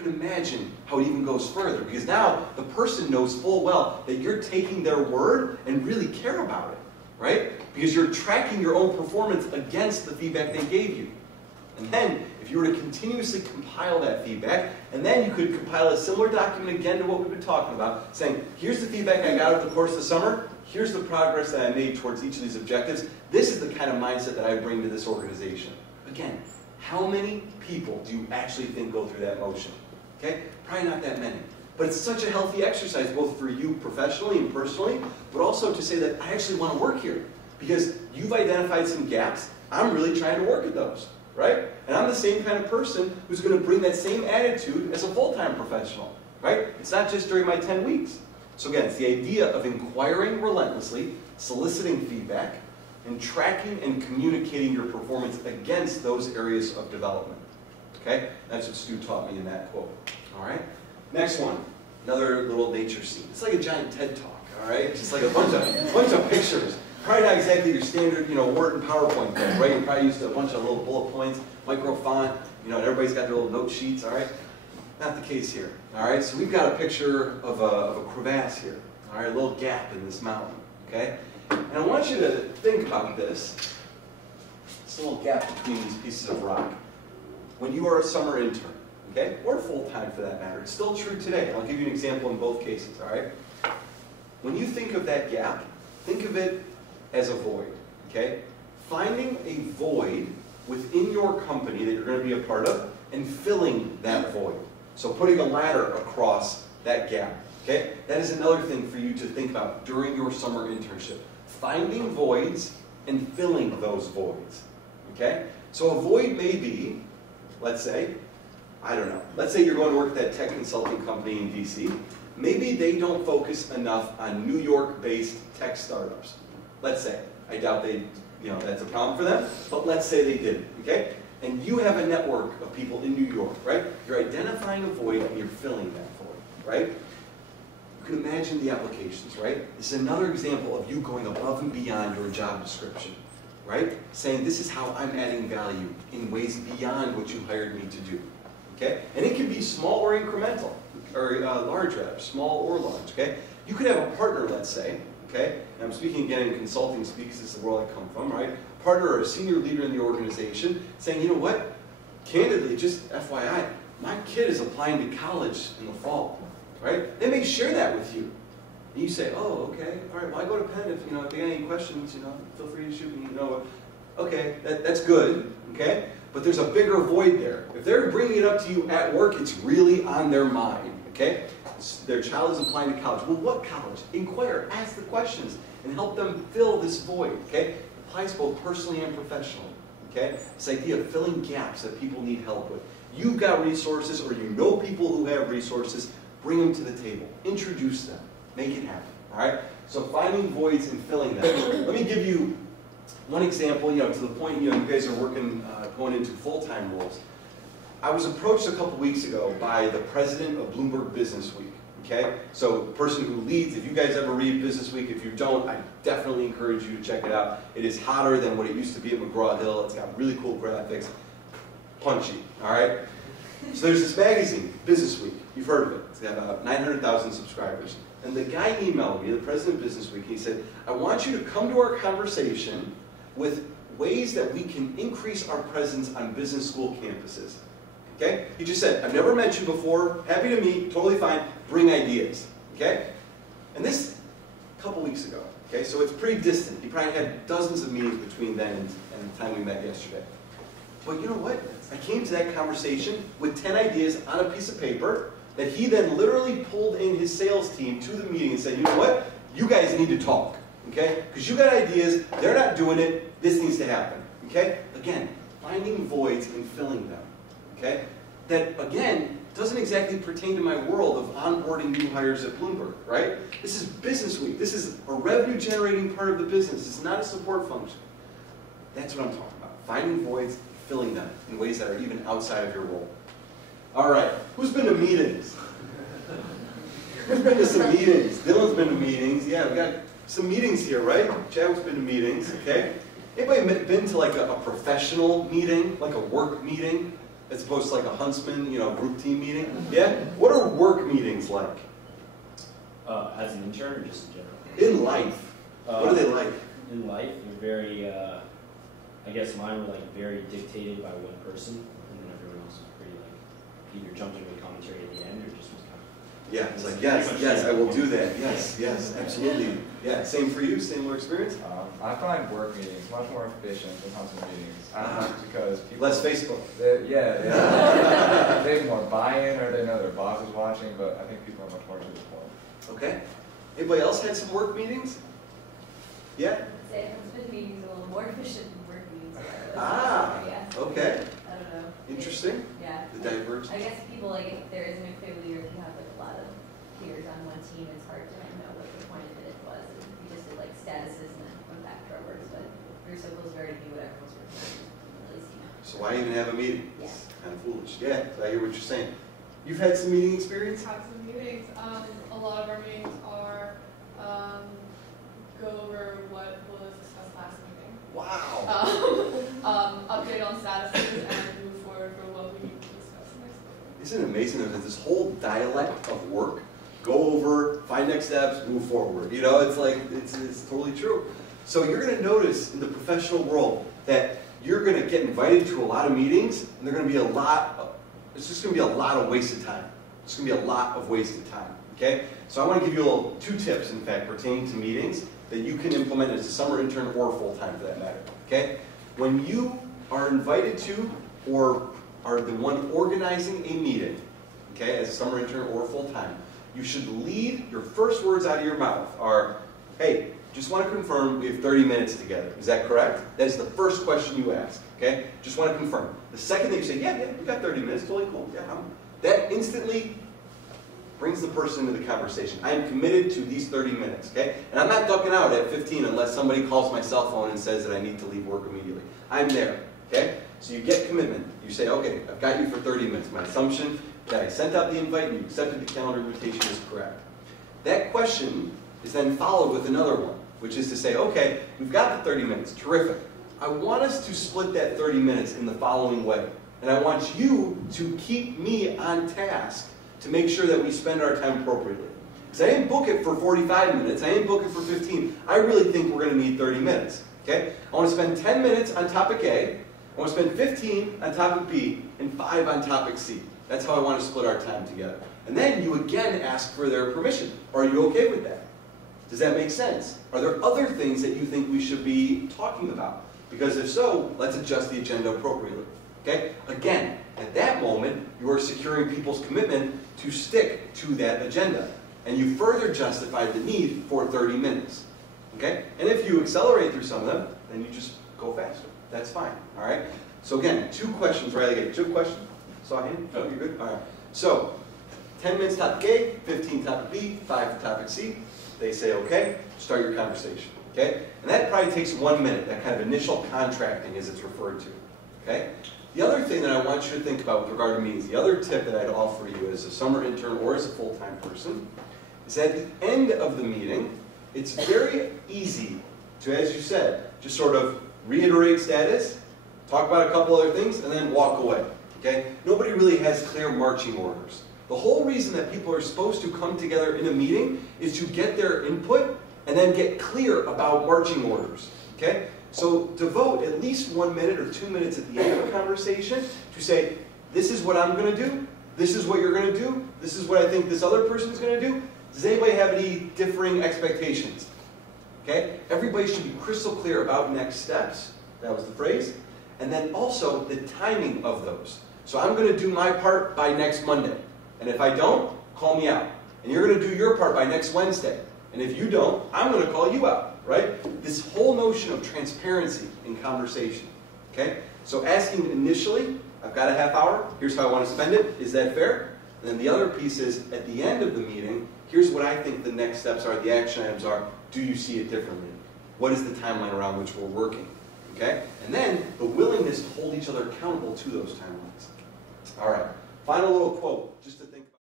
you can imagine how it even goes further, because now the person knows full well that you're taking their word and really care about it, right? Because you're tracking your own performance against the feedback they gave you. And then, if you were to continuously compile that feedback, and then you could compile a similar document again to what we've been talking about, saying, here's the feedback I got over the course of the summer, here's the progress that I made towards each of these objectives, this is the kind of mindset that I bring to this organization. Again, how many people do you actually think go through that motion? Okay? Probably not that many. But it's such a healthy exercise, both for you professionally and personally, but also to say that I actually want to work here. Because you've identified some gaps, I'm really trying to work at those. Right? And I'm the same kind of person who's going to bring that same attitude as a full-time professional. Right? It's not just during my 10 weeks. So again, it's the idea of inquiring relentlessly, soliciting feedback, and tracking and communicating your performance against those areas of development. Okay? That's what Stu taught me in that quote. All right? Next one. Another little nature scene. It's like a giant TED Talk. All right? Just like a bunch of pictures. Probably not exactly your standard, Word and PowerPoint thing, right? You're probably used to a bunch of little bullet points, micro font, and everybody's got their little note sheets, all right? Not the case here, all right? So we've got a picture of a crevasse here, all right? A little gap in this mountain, okay? And I want you to think about this little gap between these pieces of rock. When you are a summer intern, okay? Or full-time for that matter, it's still true today. I'll give you an example in both cases, all right? When you think of that gap, think of it as a void, okay? Finding a void within your company that you're going to be a part of and filling that void. So putting a ladder across that gap, okay? That is another thing for you to think about during your summer internship. Finding voids and filling those voids, okay? So a void may be, let's say, I don't know, let's say you're going to work at that tech consulting company in DC. Maybe they don't focus enough on New York-based tech startups. Let's say. I doubt that's a problem for them, but let's say they did, okay? And you have a network of people in New York, right? You're identifying a void and you're filling that void, right? You can imagine the applications, right? This is another example of you going above and beyond your job description, right? Saying this is how I'm adding value in ways beyond what you hired me to do, okay? And it can be small or incremental, or large rather, small or large, okay? You could have a partner, let's say, okay? And I'm speaking again in consulting speak because this is the world I come from, right? A partner or a senior leader in the organization saying, you know what? Candidly, just FYI, my kid is applying to college in the fall, right? They may share that with you. And you say, oh, okay, all right, well, I go to Penn if they got any questions, feel free to shoot me, Okay, that's good, okay? But there's a bigger void there. If they're bringing it up to you at work, it's really on their mind, okay? Their child is applying to college. Well, what college? Inquire, ask the questions, and help them fill this void, okay? It applies both personally and professionally, okay? This idea of filling gaps that people need help with. You've got resources, or you know people who have resources, bring them to the table. Introduce them. Make it happen, all right? So finding voids and filling them. Let me give you one example, to the point, you guys are working, going into full-time roles. I was approached a couple weeks ago by the president of Bloomberg Business Week, okay? So the person who leads, if you guys ever read Business Week, if you don't, I definitely encourage you to check it out. It is hotter than what it used to be at McGraw-Hill. It's got really cool graphics, punchy, all right? So there's this magazine, Business Week. You've heard of it. It's got about 900,000 subscribers. And the guy emailed me, the president of Business Week, he said, I want you to come to our conversation with ways that we can increase our presence on business school campuses. Okay? He just said, I've never met you before, happy to meet, totally fine, bring ideas. Okay? And this, a couple weeks ago. Okay? So it's pretty distant. He probably had dozens of meetings between then and the time we met yesterday. But you know what? I came to that conversation with 10 ideas on a piece of paper that he then literally pulled in his sales team to the meeting and said, you know what? You guys need to talk. Okay? Because you got ideas, they're not doing it, this needs to happen. Okay? Again, finding voids and filling them. Okay? That, again, doesn't exactly pertain to my world of onboarding new hires at Bloomberg, right? This is Business Week. This is a revenue-generating part of the business. It's not a support function. That's what I'm talking about. Finding voids, filling them in ways that are even outside of your role. All right. Who's been to meetings? Who's been to some meetings? Dylan's been to meetings. Yeah, we got some meetings here, right? Chad's been to meetings, okay? Anybody been to like a professional meeting, like a work meeting? as opposed to like a huntsman, group team meeting? Yeah? What are work meetings like? As an intern or just in general? In life. What are they like? In life, they're very, I guess mine were like very dictated by one person, and then everyone else was pretty like, either jumped into a commentary at the end or just was kind of... Yeah, it's like, yes, I will do that. Yes, absolutely. Yeah, same for you, similar experience? I find work meetings much more efficient than hunting meetings. I don't know, because people... Less Facebook. Yeah. They have more buy-in, or they know their boss is watching, but I think people are much more to the point. Okay. Anybody else had some work meetings? Yeah? Say husband meetings a little more efficient than work meetings. Okay. I don't know. Interesting. Yeah. The divergence. I guess people, like, if there isn't a clear leader, if you have like a lot of peers on one team, it's hard to know what the point of it was. And we just did like statuses and then went back to our works, but your circles already knew what everyone's working on. Really see. So why even have a meeting? Yeah. It's kind of foolish. Yeah, I hear what you're saying. You've had some meeting experience? Had some meetings. A lot of our meetings are go over what was discussed last meeting. Wow. Update on statuses and move forward for what we need to discuss next meeting. Isn't it amazing that this whole dialect of work, go over, find next steps, move forward. It's like, it's totally true. So you're going to notice in the professional world that you're going to get invited to a lot of meetings, and they're going to be it's just going to be a lot of wasted time. It's going to be a lot of wasted time, okay? So I want to give you two tips, in fact, pertaining to meetings that you can implement as a summer intern or full-time for that matter, okay? When you are invited to or are the one organizing a meeting, okay, as a summer intern or full-time, you should lead, your first words out of your mouth are, hey, just want to confirm we have 30 minutes together. Is that correct? That is the first question you ask, okay? Just want to confirm. The second that you say, yeah, we got 30 minutes, totally cool, yeah, that instantly brings the person into the conversation. I am committed to these 30 minutes, okay? And I'm not ducking out at 15 unless somebody calls my cell phone and says that I need to leave work immediately. I'm there, okay? So you get commitment. You say, okay, I've got you for 30 minutes. My assumption that I sent out the invite and you accepted the calendar invitation is correct. That question is then followed with another one, which is to say, okay, we've got the 30 minutes, terrific. I want us to split that 30 minutes in the following way. And I want you to keep me on task to make sure that we spend our time appropriately. Because I didn't book it for 45 minutes, I didn't book it for 15. I really think we're going to need 30 minutes. Okay? I want to spend 10 minutes on topic A, I want to spend 15 on topic B, and 5 on topic C. That's how I want to split our time together. And then you again ask for their permission. Are you okay with that? Does that make sense? Are there other things that you think we should be talking about? Because if so, let's adjust the agenda appropriately. Okay? Again, at that moment, you are securing people's commitment to stick to that agenda. And you further justify the need for 30 minutes. Okay? And if you accelerate through some of them, then you just go faster. That's fine. All right? So again, 2 questions right again. 2 questions? Saw him? Oh, you're good? All right. So, 10 minutes topic A, 15 topic B, 5 for topic C. They say, okay, start your conversation. Okay? And that probably takes 1 minute, that kind of initial contracting as it's referred to. Okay? The other thing that I want you to think about with regard to meetings, the other tip that I'd offer you as a summer intern or as a full-time person, is at the end of the meeting, it's very easy to, as you said, just sort of reiterate status, talk about a couple other things, and then walk away. Okay? Nobody really has clear marching orders. The whole reason that people are supposed to come together in a meeting is to get their input and then get clear about marching orders. Okay? So devote at least 1 minute or 2 minutes at the end of a conversation to say, this is what I'm going to do, this is what you're going to do, this is what I think this other person's going to do. Does anybody have any differing expectations? Okay? Everybody should be crystal clear about next steps. That was the phrase. And then also the timing of those. So I'm going to do my part by next Monday. And if I don't, call me out. And you're going to do your part by next Wednesday. And if you don't, I'm going to call you out. Right? This whole notion of transparency in conversation. Okay? So asking initially, I've got a half hour, here's how I want to spend it, is that fair? And then the other piece is, at the end of the meeting, here's what I think the next steps are, the action items are, do you see it differently? What is the timeline around which we're working? Okay? And then the willingness to hold each other accountable to those timelines. All right. Final little quote, just to think.